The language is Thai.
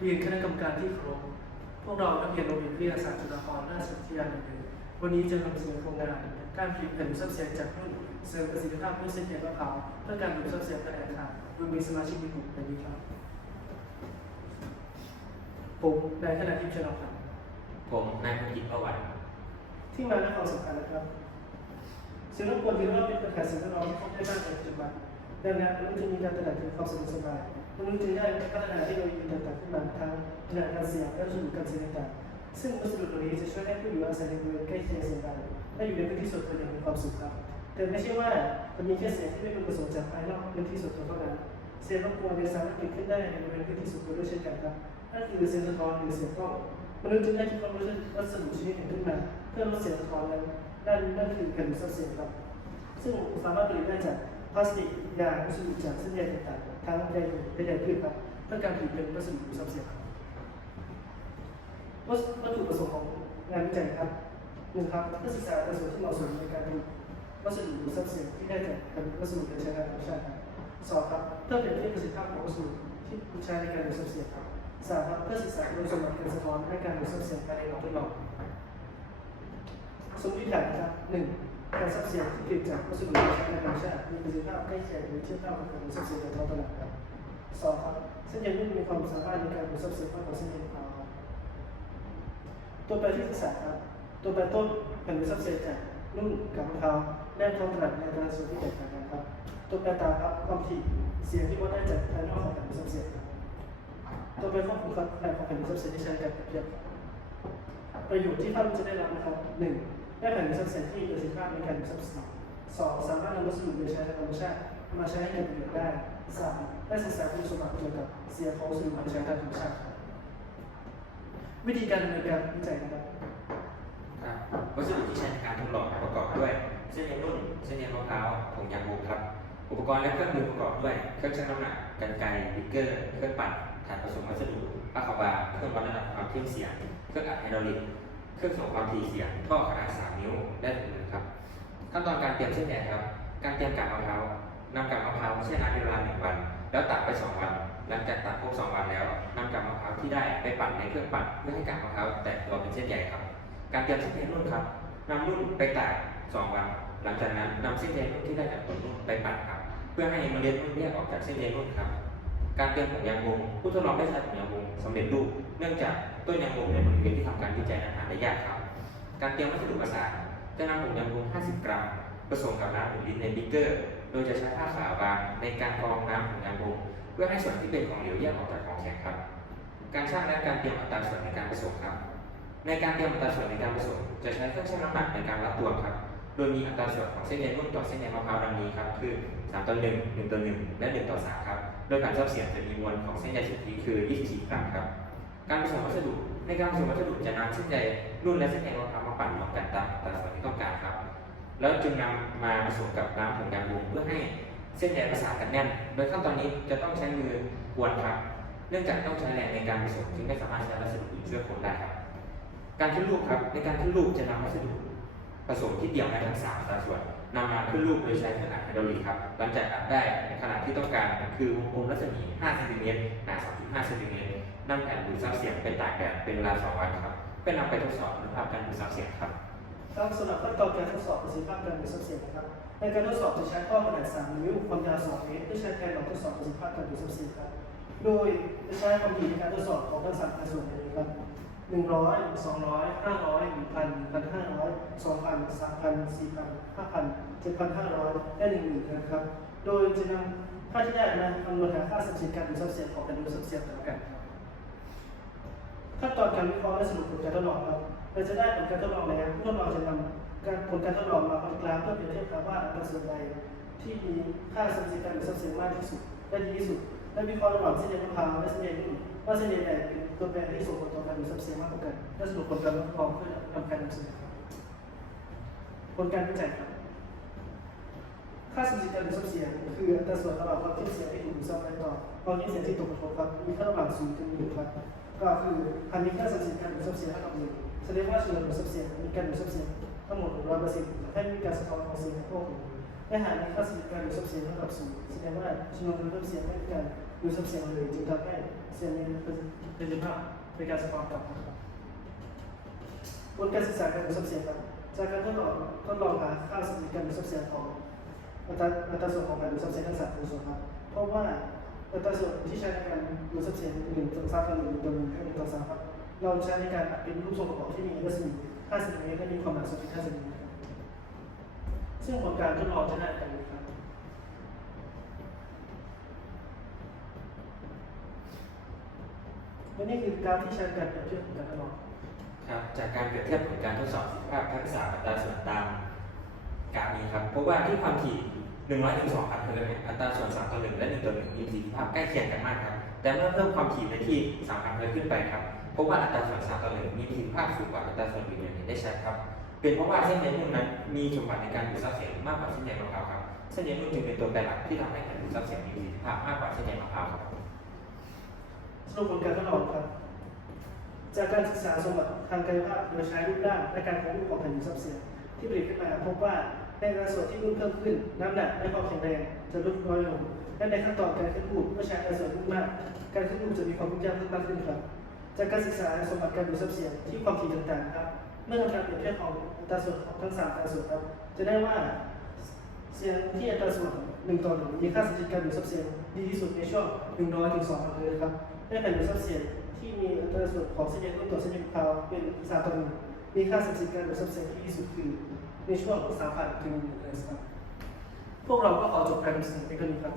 เรียนคณะกรรมการที่เคารพพวกเรานักเรียนโรงเรียนวิทยาศาสตร์จุฬาภรณราชวิทยาลัยวันนี้จะนำเสนอโครงงานการผลิตแผ่นดูดซับเสียงจากรุ่นเสริมประสิทธิภาพด้วยเส้นใยมะพร้าวเพื่อการดูดซับเสียงภายในอาคารโดยมีสมาชิกในกลุ่มดังนี้ครับผมนายธนาทิพย์ชนกพันธ์ผมนายภูกิจประวัติที่มาและความสำคัญนะครับสิ่งรบกวนที่เราเป็นปัญหาสิ่งแวดล้อมที่พบได้มากในปัจจุบัน ดังนั้นมนุษย์จึงมีการตระหนักถึงความสะดวกสบายมนุษย์จึงได้พัฒนาเทคโนโลยีต่างๆขึ้นมาทั้งขนาดการเสียงและวัสดุการเสียงต่างๆซึ่งวัสดุเหล่านี้จะช่วยให้ผู้อยู่อาศัยในบริเวณใกล้เคียงเสียงดังและอยู่ในพื้นที่ส่วนตัวอย่างมีความสุขครับแต่ไม่ใช่ว่าจะมีแค่เสียงที่ไม่เป็นประสงค์จากภายนอกพื้นที่ส่วนตัวเท่านั้นเสียงรบกวนยังสามารถเกิดขึ้นได้ในบริเวณพื้นที่ส่วนตัวด้วยเช่นกันครับนั่นคือเสียงสะท้อนหรือเสียงกล้องมนุษย์จึงได้คิดค้นวัสดุชนิดหนึ่งขึ้นมาเพื่อลดเสียงสะท้อนนั้นนั่นนั่นคือแผ่นดูดซับเสียงครับ ซึ่งสามารถผลิตได้จาก พลาสติกยางวัสดุจากเส้นใยต่างๆทั้งใยและใยพืชครับเพื่อการผลิตเป็นวัสดุซับเสียครับวัสวัตถุประสงค์ของงานวิจัยครับหนึ่งครับเพื่อศึกษาอัตราส่วนที่เหมาะสมในการผลิตวัสดุซับเสียที่ได้จากการวัสดุการใช้งานธรรมชาติครับสองครับเพื่อเปรียบเทียบประสิทธิภาพของวัสดุที่ใช้ในการดูดซับเสียครับสามครับเพื่อศึกษาคุณสมบัติการสะท้อนและการดูดซับเสียภายในหลอดทดลองสมมติฐานครับหนึ่ง การซับเสียงที่เกิดจากวัสดุธรรมชาติมีประสิทธิภาพใกล้เคียงหรือเทียบเท่ากับการดูดซับเสียงในท้องตลาดครับสองครับเส้นใยนุ่นมีความสามารถในการดูดซับเสียงมากกว่าเส้นใยขาวครับตัวแปรที่สามครับ ตัวแปรต้นแผ่นซับเสียงจากนุ่นกับมะพร้าวและท้องตลาดในอัตราส่วนที่แตกต่างกันครับ ตัวแปรตามครับความถี่เสียงที่วัดได้จากภายนอกของแผ่นซับเสียงครับตัวแปรข้อมูลครับขนาดของแผ่นซับเสียงที่ใช้ในการเปรียบเทียบประโยชน์ที่ท่านจะได้รับนะครับหนึ่ง ได้แผ่นดูดซับเสียงที่มีประสิทธิภาพในการดูดซับสียงสองสามารถนำวัสดุเหลือใช้ทางธรรมชาติมาใช้ให้เกิดประโยชน์ได้สามได้ศึกษาคุณสมบัติเกี่ยวกับเสียงของวัสดุเหลือใช้ทางธรรมชาติวิธีการดำเนินการวิจัยนะครับวัสดุที่ใช้ในการทดลองประกอบด้วยเส้นใยนุ่นเส้นใยมะพร้าวถุงยางบุครับ อุปกรณ์และเครื่องมือประกอบด้วยเครื่องชั่งน้ำหนักกรรไกรบิ๊กเกอร์เครื่องปั่นฐานผสมวัสดุผ้าขาวบางเครื่องวัดระดับความเข้มเสียงเครื่องอัดไฮดรอลิก เครื่องส่งความถี่เสียงท่อขนาด 3 นิ้วและอื่นๆครับ ขั้นตอนการเตรียมเส้นใยครับ การเตรียมกากมะพร้าวนำกากมะพร้าวแช่น้ำเป็นเวลาหนึ่งวัน แล้วตากไป 2 วัน หลังจากตากครบ 2 วันแล้วนำกากมะพร้าวที่ได้ไปปั่นในเครื่องปั่นเพื่อให้กากมะพร้าวแตกตัวเป็นเส้นใยครับ การเตรียมเส้นใยนุ่นครับนำนุ่นไปตาก 2 วัน หลังจากนั้นนำเส้นใยนุ่นที่ได้จากตัวนุ่นไปปั่นครับ เพื่อให้เมล็ดนุ่นแยกออกจากเส้นใยนุ่นครับ การเตรียมถุงยางวงผู้ทดลองได้ใช้ถุงยางวงสำเร็จรูป เนื่องจากต้นยางวงในบริเวณที่ทำการวิจัยอาหารได้ยากครับ การเตรียมวัสดุประสานจะนำถุงยางวง 50 กรัมผสมกับน้ำหนึ่งลิตรในบิ๊กเกอร์ โดยจะใช้ผ้าขาวบางในการกรองน้ำถุงยางวงเพื่อให้ส่วนที่เป็นของเหลวแยกออกจากของแข็งครับ การชั่งและการเตรียมอัตราส่วนในการผสมครับ ในการเตรียมอัตราส่วนในการผสมจะใช้เครื่องชั่งน้ำหนักในการรับตวงครับ ดยมีอัตราส่วนของเส้นใยนุ่นต่อเส้นใยมะพร้าวดังนี้ครับ คือ3ต่อ1 1ต่อ1และ1ต่อ3ครับ โดยการซับเสียงจะมีมวลของเส้นใยสุทธิคือ 24 กรัมครับ การผสมวัสดุ ในการผสมวัสดุจะนำเส้นใยนุ่นและเส้นใยมะพร้าวมาปั่นรวมกันตามอัตราส่วนที่ต้องการครับ แล้วจึงนำมาผสมกับน้ำผงยางวงเพื่อให้เส้นใยประสานกันแน่น โดยขั้นตอนนี้จะต้องใช้มือกวนครับ เนื่องจากต้องใช้แรงในการผสมจึงไม่สามารถใช้วัสดุอื่นช่วยคนได้ครับ การขึ้นรูปครับ ในการขึ้นรูปจะนำวัสดุ ผสมที่เตรียมไว้ทั้งสามสัดส่วนนำมาขึ้นรูปโดยใช้เครื่องอัดไฮดรอลิกครับหลังจากอัดได้ในขนาดที่ต้องการคือวงกลมรัศมี5เซนติเมตรหนา2.5เซนติเมตรนำแผ่นดูดซับเสียงไปตากแดดเป็นเวลา 2 วันครับเพื่อนำไปทดสอบคุณภาพการดูดซับเสียงครับครับสำหรับขั้นตอนการทดสอบประสิทธิภาพการดูดซับเสียงนะครับ ในการทดสอบจะใช้ท่อขนาด 3 นิ้ว ความยาว 2 เมตรเพื่อใช้แทนหลอดทดสอบประสิทธิภาพการดูดซับเสียงครับ โดยจะใช้ความถี่ในการทดสอบของทั้งสาม หนึ่งร้อัตราส่วนนี้ครับ100 200 500 1,000 1,500 2,000 3,000 4,000 5,000 7,500และ1,000นะครับ โดยจะนำค่าที่ได้มาคำนวณหาค่าสัดส่วนการดูดซับเสียงของการดูดซับเสียงแต่ละกันขั้นตอนการวิเคราะห์และสรุปผลการทดลองครับเราจะได้ผลการทดลองแล้วผู้ทดลองจะนำการผลการทดลองมาเป็นกราฟเพื่อเปรียบเทียบครับว่าอัตราส่วนใดที่มีค่าสัดส่วนการดูดซับเสียงมากที่สุดและดีที่สุดและวิเคราะห์ระหว่างเส้นใยมะพร้าวและเส้นใยนุ่น ว่าเส้นใยใดเป็นตัวแปรที่ส่งผลต่อการดูดซับเสียงมากกว่ากันและสรุปผลการทดลองเพื่อทำการนำเสนอครับผลการวิจัยครับ ค่าสัดส่วนการดูดซับเสียงคืออัตราส่วนระหว่างความเข้มเสียงที่ถูกดูดซับและต่อความเข้มเสียงที่ตกกระทบครับมีค่าระหว่าง0ถึง1ครับก็คือหากมีค่าสัดส่วนการดูดซับเสียงเท่ากับหนึ่งแสดงว่าส่วนดูดซับเสียงมีการดูดซับเสียงทั้งหมดร้อยเปอร์เซ็นต์ให้มีการสะท้อนของเสียงทั้งพวกนี้และหากมีค่าสัดส่วนการดูดซับเสียงเท่ากับศูนย์แสดงว่าส่วนดูดซับเสียงไม่มีการ ดูซับเสียงเลยจึงทำให้เสียงมีประสิทธิภาพในการสปอร์ตต่อนะครับผลการศึกษาการดูซับเสียงครับจากการทดลองทดลองหาค่าสมดุลการดูซับเสียงของอัตราอัตราส่วนของการดูซับเสียงทั้งสามตัวส่วนครับเพราะว่าอัตราส่วนที่ใช้ในการดูซับเสียงหนึ่งต่อสามต่อหนึ่งต่อหนึ่งให้หนึ่งต่อสามครับเราใช้ในการเป็นรูปทรงประกอบที่มีรัศมี50เมตรและมีความหนาสุดที่50เมตรซึ่งผลการทดลองจะได้ดังนี้ครับ และนี่คือกราฟที่ใช้การเปรียบเทียบผลการทดลองครับจากการเปรียบเทียบผลการทดสอบสิทธิภาพทักษะอัตราส่วนตามกราฟนี้ครับพบว่าที่ความถี่100ถึง2,000เฮิร์ตซ์อัตราส่วน3ต่อ1และ1ต่อ1มีประสิทธิภาพใกล้เคียงกันมากครับแต่เมื่อเพิ่มความถี่ไปที่3,000เฮิร์ตซ์ขึ้นไปครับพบว่าอัตราส่วน3ต่อ1มีประสิทธิภาพสูงกว่าอัตราส่วนอื่นอย่างได้ชัดครับ เป็นเพราะว่าเส้นใยนุ่นนั้นมีสมบัติในการดูดซับเสียงมากกว่าเส้นใยมะพร้าวครับเส้นใยนุ่นจึงเป็นตัวแปรหลักที่ทำให้การดูดซับเสียงมีประสิทธิภาพมากกว่าเส้นใยมะพร้าวครับ สรุปผลการทดลองครับ จากการศึกษาสมบัติทางกายภาพโดยใช้รูปร่างและการคงรูปของแผ่นดินซับเสียงที่ผลิตขึ้นมาพบว่าในกระส่วนที่รุ่นเพิ่มขึ้น น้ำหนักและความแข็งแรงจะลดน้อยลง และในขั้นตอนการขึ้นรูปเมื่อใช้กระส่วนรุ่นมาก การขึ้นรูปจะมีความยุ่งยากเพิ่มมากขึ้นครับ จากการศึกษาสมบัติการดูดซับเสียงที่ความถี่ต่างๆครับ เมื่อทำการเปรียบเทียบของอัตราส่วนของทั้งสามอัตราส่วนครับ จะได้ว่าเสียงที่อัตราส่วนหนึ่งต่อหนึ่งมีค่าสัญญาการดูดซับเสียงดีที่สุดในช่วงหนึ่งร้อยถึงสองเลยครับ และแผ่นดูดซับเสียงที่มีอัตราส่วนของเส้นใยรุ่นต่อเส้นใยมะพาวเป็นสามต่อหนึ่งมีค่าสัมสิทธิ์การดูดซับเสียงที่ดีที่สุดคือในช่วง3,000ถึง4,000ครับพวกเราก็ขอจบการนำเสนอเพียงเท่านี้ครับ